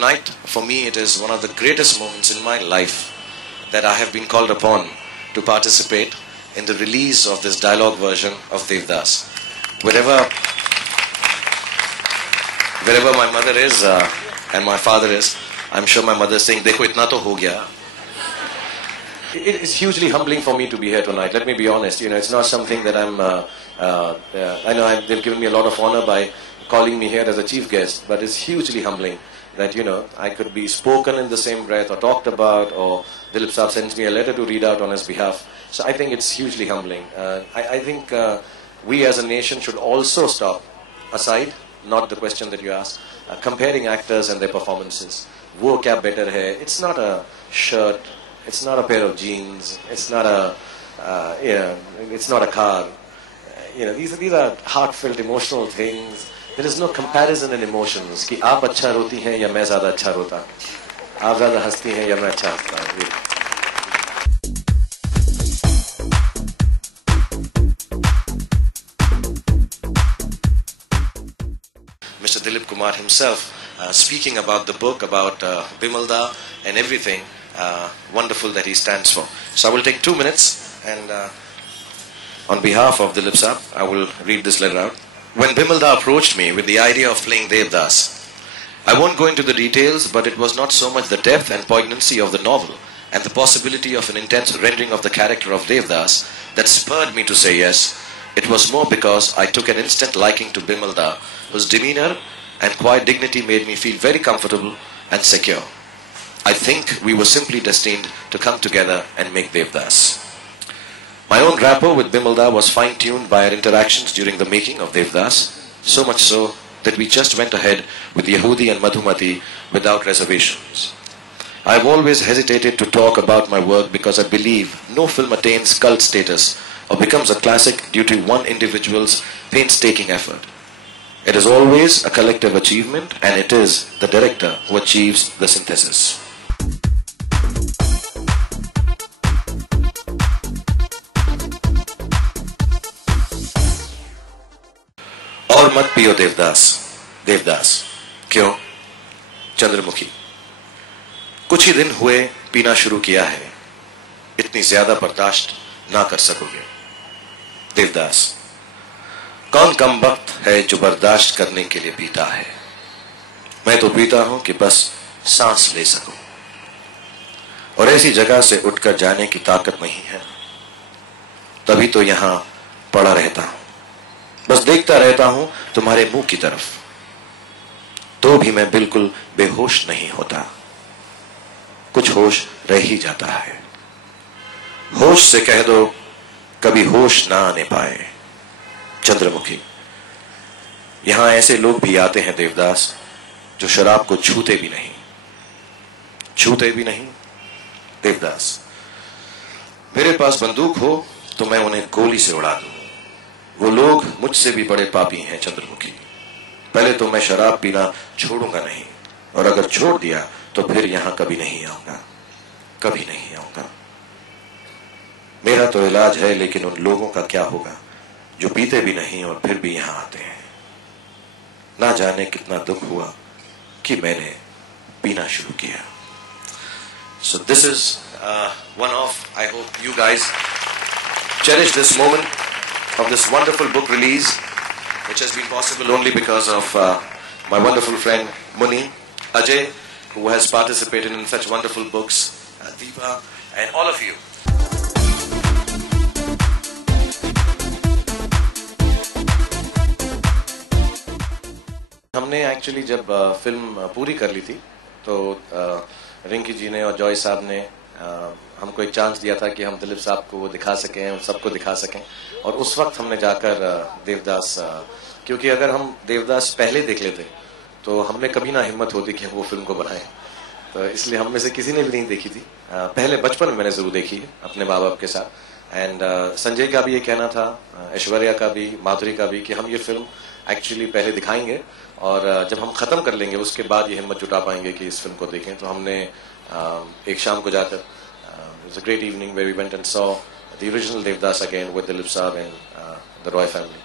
tonight, for me, it is one of the greatest moments in my life that I have been called upon to participate in the release of this dialogue version of Devdas. Wherever my mother is and my father is, I'm sure my mother is saying, "Dekho, itna to ho gaya." It is hugely humbling for me to be here tonight. Let me be honest. It's not something that I'm. I know they've given me a lot of honor by calling me here as a chief guest, but it's hugely humbling that I could be spoken in the same breath or talked about, or Dilip Saab sends me a letter to read out on his behalf. So I think it's hugely humbling. I think we as a nation should also stop aside, not the question that you asked, comparing actors and their performances. Wo kya better hai? It's not a shirt. It's not a pair of jeans. It's not a, it's not a car. These are heartfelt, emotional things. There is no comparison in emotions. कि आप अच्छा रोती हैं या मैं ज़्यादा अच्छा रोता, आप ज़्यादा हंसती हैं या मैं अच्छा हंसता हूँ. Mr. Dilip Kumar himself speaking about the book, about Bimalda and everything. Wonderful that he stands for. So I will take 2 minutes and on behalf of Dilip Saab, I will read this letter out. When Bimalda approached me with the idea of playing Devdas, I won't go into the details, but it was not so much the depth and poignancy of the novel and the possibility of an intense rendering of the character of Devdas that spurred me to say yes. It was more because I took an instant liking to Bimalda, whose demeanor and quiet dignity made me feel very comfortable and secure. I think we were simply destined to come together and make Devdas. My own rapport with Bimalda was fine-tuned by our interactions during the making of Devdas, so much so that we just went ahead with Yehudi and Madhumati without reservations. I have always hesitated to talk about my work because I believe no film attains cult status or becomes a classic due to one individual's painstaking effort. It is always a collective achievement, and it is the director who achieves the synthesis. और मत पियो देवदास क्यों? चंद्रमुखी, कुछ ही दिन हुए पीना शुरू किया है, इतनी ज्यादा बर्दाश्त ना कर सकोगे. देवदास, कौन कम वक्त है जो बर्दाश्त करने के लिए पीता है? मैं तो पीता हूं कि बस सांस ले सकूं, और ऐसी जगह से उठकर जाने की ताकत नहीं है. तभी तो यहां पड़ा रहता हूं, बस देखता रहता हूं तुम्हारे मुंह की तरफ. तो भी मैं बिल्कुल बेहोश नहीं होता, कुछ होश रह ही जाता है. होश से कह दो कभी होश ना आने पाए. चंद्रमुखी, यहां ऐसे लोग भी आते हैं देवदास, जो शराब को छूते भी नहीं. देवदास, मेरे पास बंदूक हो तो मैं उन्हें गोली से उड़ा दूं. वो लोग मुझसे भी बड़े पापी हैं. चंद्रमुखी, पहले तो मैं शराब पीना छोड़ूंगा नहीं, और अगर छोड़ दिया तो फिर यहां कभी नहीं आऊंगा. मेरा तो इलाज है, लेकिन उन लोगों का क्या होगा जो पीते भी नहीं और फिर भी यहां आते हैं. ना जाने कितना दुख हुआ कि मैंने पीना शुरू किया. So this is one of, I hope you guys cherish this moment of this wonderful book release, which has been possible only because of my wonderful friend Muni, Ajay, who has participated in such wonderful books, Deepa, and all of you. हमने actually जब film पूरी कर ली थी तो रिंकी जी ने और Joy साहब ने हमको एक चांस दिया था कि हम दिलीप साहब को वो दिखा सकें, सबको दिखा सकें. और उस वक्त हमने जाकर देवदास, क्योंकि अगर हम देवदास पहले देख लेते तो हमने कभी ना हिम्मत होती कि हम वो फिल्म को बनाएं. तो इसलिए हम में से किसी ने भी नहीं देखी थी. पहले बचपन में मैंने जरूर देखी है अपने माँ बाप के साथ. एंड संजय का भी ये कहना था, ऐश्वर्या का भी, माधुरी का भी, कि हम ये फिल्म एक्चुअली पहले दिखाएंगे और जब हम खत्म कर लेंगे उसके बाद ये हिम्मत जुटा पाएंगे कि इस फिल्म को देखें. तो हमने एक शाम को जाकर, it was a great evening where we went and saw the original Devdas again with Dilip Saab and the Roy family.